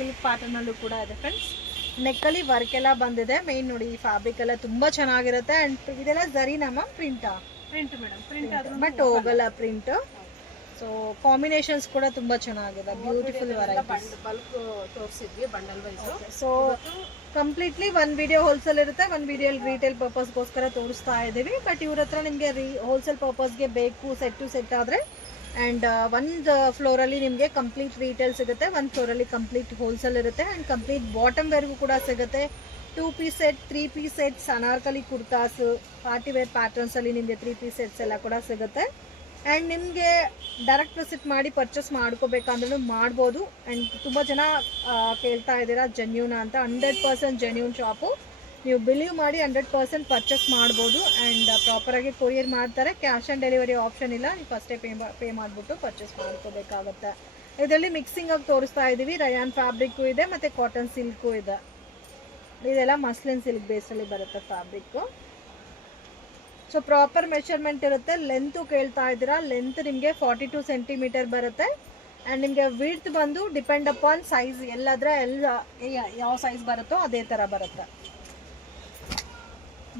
Silk pattern ಅಲ್ಲೂ ಕೂಡ ಇದೆ ಫ್ರೆಂಡ್ಸ್. ನೆಕ್ಕಲ್ಲಿ ವರ್ಕ್ ಎಲ್ಲ ಬಂದಿದೆ. ಮೇನ್ ನೋಡಿ ಈ ಫ್ಯಾಬ್ರಿಕ್ ಎಲ್ಲ ತುಂಬಾ ಚೆನ್ನಾಗಿರುತ್ತೆ. ಅಂಡ್ ಇದೆಲ್ಲ ಝರಿನಮ್ಮ ಪ್ರಿಂಟಾ? ಪ್ರಿಂಟ್ ಮೇಡಮ್, ಪ್ರಿಂಟ್ ಆದ್ರೂ ಬಟ್ ಹೋಗಲ್ಲ ಪ್ರಿಂಟ್. ಸೊ ಕಾಂಬಿನೇಷನ್ಸ್ ಕೂಡ ತುಂಬಾ ಚೆನ್ನಾಗಿದೆ. Beautiful varieties. ಬಲ್ಕ್ ತೋರಿಸಿದ್ವಿ ಬಂಡಲ್ ವೈಸ್. ಸೊ ಕಂಪ್ಲೀಟ್ಲಿ ಒಂದು ವಿಡಿಯೋ ಹೋಲ್ಸೇಲ್ ಇರುತ್ತೆ, ಒಂದು ವಿಡಿಯೋ ರೀಟೇಲ್ ಪರ್ಪಸ್ಗೋಸ್ಕರ ತೋರಿಸ್ತಾ ಇದ್ದೀವಿ. ಬಟ್ ಇವ್ರ ಹತ್ರ ನಿಮಗೆ ಹೋಲ್ಸೇಲ್ ಪರ್ಪಸ್ಗೆ ಬೇಕು ಸೆಟ್ ಟು ಸೆಟ್ ಆದರೆ. ಆ್ಯಂಡ್ ಒಂದು ಫ್ಲೋರಲ್ಲಿ ನಿಮಗೆ ಕಂಪ್ಲೀಟ್ ರೀಟೇಲ್ ಸಿಗುತ್ತೆ, ಒಂದು ಫ್ಲೋರಲ್ಲಿ ಕಂಪ್ಲೀಟ್ ಹೋಲ್ಸೇಲ್ ಇರುತ್ತೆ. ಆ್ಯಂಡ್ ಕಂಪ್ಲೀಟ್ ಬಾಟಮ್ವರೆಗೂ ಕೂಡ ಸಿಗುತ್ತೆ. 2 piece set, 3 piece sets, Anarkali kurtas, party wear ಪ್ಯಾಟರ್ನ್ಸಲ್ಲಿ ನಿಮಗೆ 3 ಪೀಸ್ ಸೆಟ್ಸ್ ಎಲ್ಲ ಕೂಡ ಸಿಗುತ್ತೆ. ಆ್ಯಂಡ್ ನಿಮಗೆ ಡೈರೆಕ್ಟ್ ವಿಸಿಟ್ ಮಾಡಿ ಪರ್ಚೇಸ್ ಮಾಡ್ಕೋಬೇಕಂದ್ರೂ ಮಾಡ್ಬೋದು. ಆ್ಯಂಡ್ ತುಂಬ ಜನ ಕೇಳ್ತಾ ಇದ್ದೀರಾ ಜೆನ್ಯೂನ್ ಅಂತ. 100% ಜೆನ್ಯೂನ್ ಶಾಪು. ನೀವು ಬಿಲೀವ್ ಮಾಡಿ 100% ಪರ್ಚೇಸ್ ಮಾಡ್ಬೋದು. ಆ್ಯಂಡ್ ಪ್ರಾಪರಾಗಿ ಕೊರಿಯರ್ ಮಾಡ್ತಾರೆ. ಕ್ಯಾಶ್ ಆನ್ ಡೆಲಿವರಿ ಆಪ್ಷನ್ ಇಲ್ಲ, ನೀವು ಫಸ್ಟೇ ಪೇ ಮಾಡಿಬಿಟ್ಟು ಪರ್ಚೇಸ್ ಮಾಡ್ಕೋಬೇಕಾಗತ್ತೆ. ಇದರಲ್ಲಿ ಮಿಕ್ಸಿಂಗ್ ಆಗಿ ತೋರಿಸ್ತಾ ಇದ್ದೀವಿ. ರಯಾನ್ ಫ್ಯಾಬ್ರಿಕ್ಕು ಇದೆ ಮತ್ತು ಕಾಟನ್ ಸಿಲ್ಕು ಇದೆ. ಇದೆಲ್ಲ ಮಸ್ಲಿನ್ ಸಿಲ್ಕ್ ಬೇಸಲ್ಲಿ ಬರುತ್ತೆ ಫ್ಯಾಬ್ರಿಕ್ಕು. ಸೊ ಪ್ರಾಪರ್ ಮೆಷರ್ಮೆಂಟ್ ಇರುತ್ತೆ. ಲೆಂತು ಕೇಳ್ತಾ ಇದ್ದೀರಾ, ಲೆಂತ್ ನಿಮಗೆ 42 ಸೆಂಟಿಮೀಟರ್ ಬರುತ್ತೆ. ಆ್ಯಂಡ್ ನಿಮಗೆ ವಿಡ್ತ್ ಬಂದು ಡಿಪೆಂಡ್ ಅಪಾನ್ ಸೈಜ್, ಎಲ್ಲಾದರೆ ಯಾವ ಸೈಜ್ ಬರುತ್ತೋ ಅದೇ ಥರ ಬರುತ್ತೆ.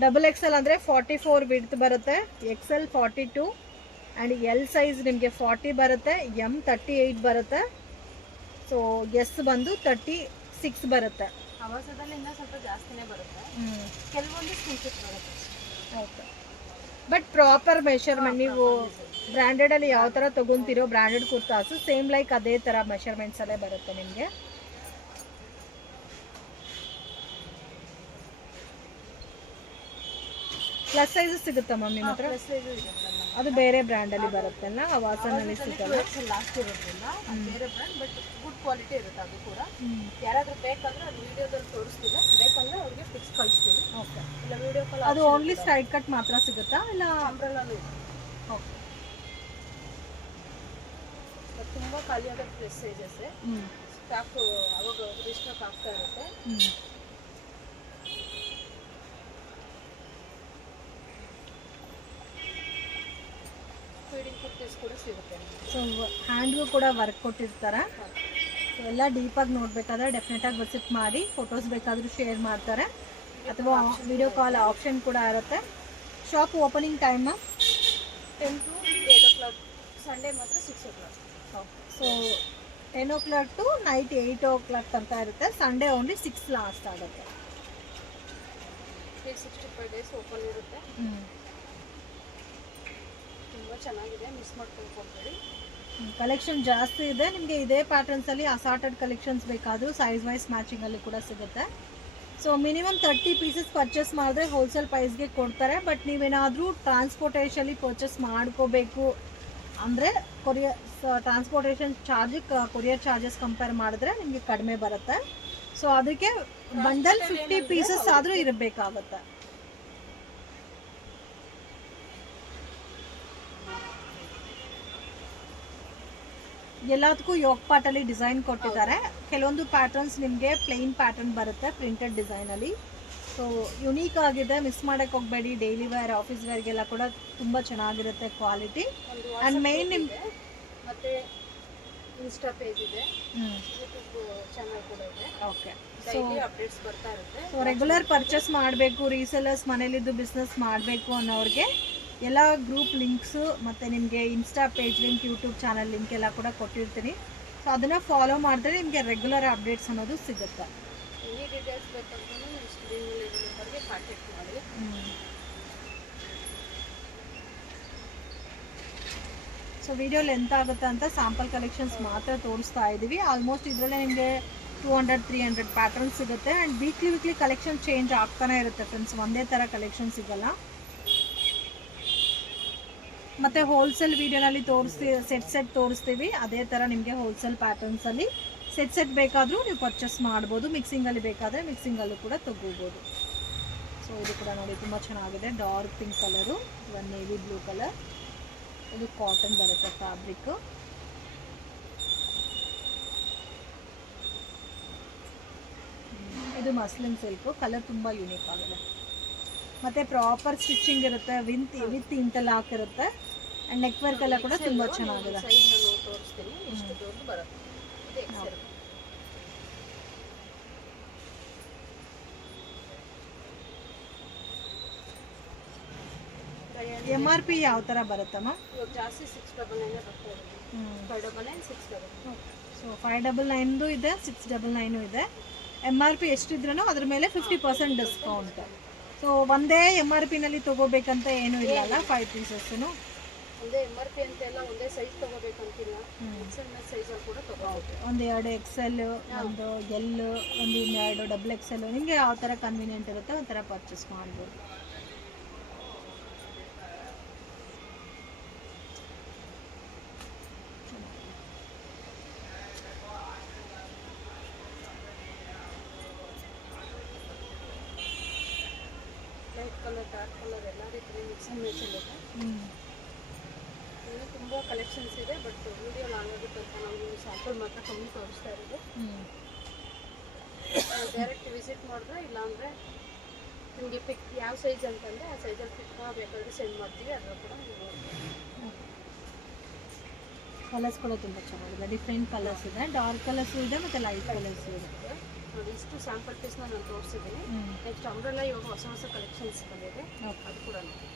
XXL ಅಂದರೆ 44 ವಿಡ್ತ್ ಬರುತ್ತೆ, XL 42, ಆ್ಯಂಡ್ ಎಲ್ ಸೈಜ್ ನಿಮಗೆ 40 ಬರುತ್ತೆ, M 38 ಬರುತ್ತೆ. ಸೊ ಎಸ್ ಬಂದು 36 ಬರುತ್ತೆ. ಆವಾಸದಲ್ಲಿ ಇನ್ನೂ ಸ್ವಲ್ಪ ಜಾಸ್ತಿನೇ ಬರುತ್ತೆ, ಕೆಲವೊಂದು ಸ್ಕಿನ್ಶಿಪ್ ಬರುತ್ತೆ. ಓಕೆ, ಬಟ್ ಪ್ರಾಪರ್ ಮೆಷರ್ಮೆಂಟ್ ನೀವು ಬ್ರ್ಯಾಂಡೆಡಲ್ಲಿ ಯಾವ ಥರ ತೊಗೊತೀರೋ ಬ್ರ್ಯಾಂಡೆಡ್ ಕುರ್ತಾಸು ಸೇಮ್ ಲೈಕ್ ಅದೇ ಥರ ಮೆಷರ್ಮೆಂಟ್ಸಲ್ಲೇ ಬರುತ್ತೆ ನಿಮಗೆ. ಪ್ಲಸ್ ಸೈಜ್ ಸಿಗುತ್ತಾ ಮ್ಯಾಮ್ ನಿಮ್ಮ ಹತ್ರ? ಅದು ಬೇರೆ ಬ್ರ್ಯಾಂಡಲ್ಲಿ ಬರುತ್ತಲ್ಲ, ಆವಾಸನಲ್ಲಿ ಸಿಗಲ್ಲ. ಲಾಸ್ಟ್ ಇರೋದ್ರಿಂದ ಬೇರೆ ಬ್ರ್ಯಾಂಡ್, ಬಟ್ ಗುಡ್ ಕ್ವಾಲಿಟಿ ಇರುತ್ತೆ ಅದು ಕೂಡ. ಯಾರಾದರೂ ಬೇಕಂದ್ರೆ ಅದು ವಿಡಿಯೋದಲ್ಲಿ ತೋರಿಸ್ತಿಲ್ಲ, ಬೇಕಂದ್ರೆ ಅವ್ರಿಗೆ ಫಿಕ್ಸ್ ಕಳಿಸ್ತೀವಿ. ಓಕೆ, ಇಲ್ಲ ವಿಡಿಯೋ ಕಾಲ್. ಅದು ಓನ್ಲಿ ಸ್ಟ್ರೈಟ್ ಕಟ್ ಮಾತ್ರ ಸಿಗುತ್ತಾ ಇಲ್ಲ ಅಂಬ್ರೆಲಾನು ಇದೆ? ಓಕೆ, ತುಂಬ ಖಾಲಿ ಆಗೋ ಪ್ಲಸ್ ಸೈಜಸ್ ಸ್ಟಾಕ್ ಅವಾಗ ರೀಸ್ಟಾಕ್ ಆಗ್ತಾ ಇರುತ್ತೆ. ಫೀಡಿಂಗ್ ಕುರ್ತೀಸ್ ಕೂಡ ಸಿಗುತ್ತೆ. ಸೊ ಹ್ಯಾಂಡ್ಗೂ ಕೂಡ ವರ್ಕ್ ಕೊಟ್ಟಿರ್ತಾರೆ. ಸೊ ಎಲ್ಲ ಡೀಪಾಗಿ ನೋಡಬೇಕಾದ್ರೆ ಡೆಫಿನೆಟಾಗಿ ವಿಸಿಟ್ ಮಾಡಿ. ಫೋಟೋಸ್ ಬೇಕಾದರೂ ಶೇರ್ ಮಾಡ್ತಾರೆ ಅಥವಾ ವಿಡಿಯೋ ಕಾಲ್ ಆಪ್ಷನ್ ಕೂಡ ಇರುತ್ತೆ. Shop opening time 10 to 8 o'clock, Sunday ಮಾತ್ರ 6 o'clock. Okay, so 10 o'clock to night 8 o'clock ತನಕ ಇರುತ್ತೆ. ಸಂಡೇ ಓನ್ಲಿ 6 ಲಾಸ್ಟ್ ಆಗುತ್ತೆ. 365 days ಓಪನ್ ಇರುತ್ತೆ. ತುಂಬ ಚೆನ್ನಾಗಿದೆ, ಮಿಸ್ ಮಾಡ್ಕೊಳ್ಬೇಡಿ. ಕಲೆಕ್ಷನ್ ಜಾಸ್ತಿ ಇದೆ ನಿಮಗೆ. ಇದೇ ಪ್ಯಾಟರ್ನ್ಸಲ್ಲಿ ಅಸಾರ್ಟೆಡ್ ಕಲೆಕ್ಷನ್ಸ್ ಬೇಕಾದರೂ ಸೈಜ್ ವೈಸ್ ಮ್ಯಾಚಿಂಗಲ್ಲಿ ಕೂಡ ಸಿಗುತ್ತೆ. ಸೊ ಮಿನಿಮಮ್ 30 ಪೀಸಸ್ ಪರ್ಚೇಸ್ ಮಾಡಿದ್ರೆ ಹೋಲ್ಸೇಲ್ ಪ್ರೈಸ್ಗೆ ಕೊಡ್ತಾರೆ. ಬಟ್ ನೀವೇನಾದರೂ ಟ್ರಾನ್ಸ್ಪೋರ್ಟೇಷನಲ್ಲಿ ಪರ್ಚೇಸ್ ಮಾಡ್ಕೋಬೇಕು ಅಂದರೆ transportation charge courier charges compare ಮಾಡಿದ್ರೆ ನಿಮಗೆ ಕಡಿಮೆ ಬರುತ್ತೆ. ಸೊ ಅದಕ್ಕೆ ಬಂಡಲ್ 50 ಪೀಸಸ್ ಆದರೂ ಇರಬೇಕಾಗುತ್ತೆ. ಎಲ್ಲದಕ್ಕೂ ಯೋಗ್ ಪಾರ್ಟಲ್ಲಿ ಡಿಸೈನ್ ಕೊಟ್ಟಿದ್ದಾರೆ. ಕೆಲವೊಂದು ಪ್ಯಾಟರ್ನ್ಸ್ ನಿಮಗೆ ಪ್ಲೇನ್ ಪ್ಯಾಟರ್ನ್ ಬರುತ್ತೆ ಪ್ರಿಂಟೆಡ್ ಡಿಸೈನಲ್ಲಿ. ಸೊ ಯುನೀಕ್ ಆಗಿದೆ, ಮಿಸ್ ಮಾಡೋಕ್ಕೆ ಹೋಗಬೇಡಿ. ಡೈಲಿ ವೇರ್, ಆಫೀಸ್ ವೇರ್ಗೆಲ್ಲ ಕೂಡ ತುಂಬ ಚೆನ್ನಾಗಿರುತ್ತೆ ಕ್ವಾಲಿಟಿ. ಆ್ಯಂಡ್ ಮೇನ್ ನಿಮಗೆ ಮತ್ತೆ ಇನ್ಸ್ಟಾ ಪೇಜ್ ಇದೆ, ಯೂಟ್ಯೂಬ್ ಚಾನಲ್ ಕೂಡ ಇದೆ. ಓಕೆ, ಡೈಲಿ ಅಪ್ಡೇಟ್ಸ್ ಬರ್ತಾ ಇರುತ್ತೆ. ಸೊ ರೆಗ್ಯುಲರ್ ಪರ್ಚೇಸ್ ಮಾಡಬೇಕು, ರೀಸೆಲರ್ಸ್ ಮನೇಲಿದ್ದು ಬಿಸ್ನೆಸ್ ಮಾಡಬೇಕು ಅನ್ನೋರಿಗೆ ಎಲ್ಲ ಗ್ರೂಪ್ ಲಿಂಕ್ಸು ಮತ್ತು ನಿಮಗೆ insta page link, YouTube channel link ಎಲ್ಲ ಕೂಡ ಕೊಟ್ಟಿರ್ತೀನಿ. ಸೊ ಅದನ್ನು ಫಾಲೋ ಮಾಡಿದ್ರೆ ನಿಮಗೆ ರೆಗ್ಯುಲರ್ ಅಪ್ಡೇಟ್ಸ್ ಅನ್ನೋದು ಸಿಗುತ್ತೆ. ಎನಿ ಡೀಟೇಲ್ಸ್ ಬೇಕಂದ್ರೆ ಸ್ಕ್ರೀನ್ ಮೇಲೆ ನಂಬರ್ಗೆ ಕಾಂಟ್ಯಾಕ್ಟ್ ಮಾಡಿ. ಸೊ ವಿಡಿಯೋ ಲೆಂತ್ ಆಗುತ್ತೆ ಅಂತ ಸ್ಯಾಂಪಲ್ ಕಲೆಕ್ಷನ್ಸ್ ಮಾತ್ರ ತೋರಿಸ್ತಾ ಇದ್ದೀವಿ. ಆಲ್ಮೋಸ್ಟ್ ಇದರಲ್ಲೇ ನಿಮಗೆ 200-300 ಪ್ಯಾಟರ್ನ್ಸ್ ಸಿಗುತ್ತೆ. ಆ್ಯಂಡ್ ವೀಕ್ಲಿ ಕಲೆಕ್ಷನ್ ಚೇಂಜ್ ಆಗ್ತಾನೆ ಇರುತ್ತೆ ಫ್ರೆಂಡ್ಸ್, ಒಂದೇ ಥರ ಕಲೆಕ್ಷನ್ ಸಿಗಲ್ಲ. ಮತ್ತು ಹೋಲ್ಸೇಲ್ ವೀಡಿಯೋನಲ್ಲಿ ಸೆಟ್ ತೋರಿಸ್ತೀವಿ. ಅದೇ ಥರ ನಿಮಗೆ ಹೋಲ್ಸೇಲ್ ಪ್ಯಾಟರ್ನ್ಸಲ್ಲಿ ಸೆಟ್ ಬೇಕಾದರೂ ನೀವು ಪರ್ಚೇಸ್ ಮಾಡ್ಬೋದು. ಮಿಕ್ಸಿಂಗಲ್ಲಿ ಬೇಕಾದರೆ ಮಿಕ್ಸಿಂಗಲ್ಲೂ ಕೂಡ ತೊಗೋಬೋದು. ಸೊ ಇದು ಕೂಡ ನೋಡಿ ತುಂಬ ಚೆನ್ನಾಗಿದೆ. ಡಾರ್ಕ್ ಪಿಂಕ್ ಕಲರು, ಒಂದು ನೇವಿ ಬ್ಲೂ ಕಲರ್. ಇದು ಕಾಟನ್ ಬರುತ್ತೆ ಫ್ಯಾಬ್ರಿಕ್ಕು. ಇದು ಮಸ್ಲಿನ್ ಸಿಲ್ಕು. ಕಲರ್ ತುಂಬ ಯೂನಿಕ್ ಆಗಿದೆ. ಮತ್ತು ಪ್ರಾಪರ್ ಸ್ಟಿಚಿಂಗ್ ಇರುತ್ತೆ, ವಿತ್ ಇಂಟರ್ಲಾಕ್ ಇರುತ್ತೆ. ಆ್ಯಂಡ್ ನೆಕ್ ವರ್ಕ್ ಎಲ್ಲ ಕೂಡ ತುಂಬ ಚೆನ್ನಾಗಿದೆ. MRP ಯಾವ ಥರ ಬರುತ್ತಮ್ಮ? ಇವಾಗ ಜಾಸ್ತಿ 699 ಬರ್ತಾ ಇದೆ 599 699. ಸೊ 599 ಇದೆ, 699 ಇದೆ. MRP ಎಷ್ಟಿದ್ರೂ ಅದ್ರ ಮೇಲೆ 50% ಡಿಸ್ಕೌಂಟ್. ಸೊ ಒಂದೇ MRP ನಲ್ಲಿ ತಗೋಬೇಕಂತ ಏನೂ ಇಲ್ಲಲ್ಲ, 5 ಪೀಸಸ್ನು ಒಂದೇ MRP ಅಂತ ಎಲ್ಲ ಒಂದೇ ಸೈಜ್ ತಗೋಬೇಕಂತಿಲ್ಲ, XL ಸೈಜಲ್ಲಿ ಕೂಡ ತಗೋಬಹುದು. ಒಂದು 2 XL, ಒಂದು L, ಒಂದು 2 ಡಬಲ್ XL, ನಿಮಗೆ ಯಾವ ಥರ ಕನ್ವೀನಿಯೆಂಟ್ ಇರುತ್ತೆ ಆ ಥರ ಪರ್ಚೇಸ್ ಮಾಡ್ಬೋದು. ಲೈಟ್ ಕಲರ್ ಡಾರ್ಕ್ ಕಲರ್ ಎಲ್ಲ ರೀತಿ ಮಿಕ್ಸ್ ಆ್ಯಂಡ್ ಮ್ಯಾಚ್ ಇದೆ. ಇನ್ನೂ ತುಂಬ ಕಲೆಕ್ಷನ್ಸ್ ಇದೆ, ಬಟ್ ವಿಡಿಯೋ ಲಾಂಗ್ ಆಗುತ್ತೆ ಅಂತ ನಾವು ಸ್ಯಾಂಪಲ್ ಮಾತ್ರ ಕಮ್ಮಿ ತೋರಿಸ್ತಾ ಇರೋದು. ಡೈರೆಕ್ಟ್ ವಿಸಿಟ್ ಮಾಡಿದ್ರೆ, ಇಲ್ಲಾಂದರೆ ನಿಮಗೆ ಪಿಕ್ ಯಾವ ಸೈಜ್ ಅಂತಂದರೆ ಆ ಸೈಜಲ್ಲಿ ಪಿಕ್ ಬೇಕಾದರೆ ಸೆಂಡ್ ಮಾಡ್ತೀವಿ, ಅದರ ಕೂಡ ನೀವು ಕಲರ್ಸ್ ಕೂಡ ತುಂಬ ಚೆನ್ನಾಗಿದೆ, ಡಿಫ್ರೆಂಟ್ ಕಲರ್ಸ್ ಇದೆ, ಡಾರ್ಕ್ ಕಲರ್ಸು ಇದೆ ಮತ್ತು ಲೈಟ್ ಕಲರ್ಸು ಇದೆ. ನೋಡಿ ಇಷ್ಟು ಸ್ಯಾಂಪಲ್ ಪೀಸ್ನ ನಾನು ತೋರಿಸಿದ್ದೀನಿ. ನೆಕ್ಸ್ಟ್ ಅಂಬ್ರೆಲ್ಲ ಇವಾಗ ಹೊಸ ಕಲೆಕ್ಷನ್ಸ್ ಬಂದಿದೆ, ಅದು ಕೂಡ ನೋಡಿ.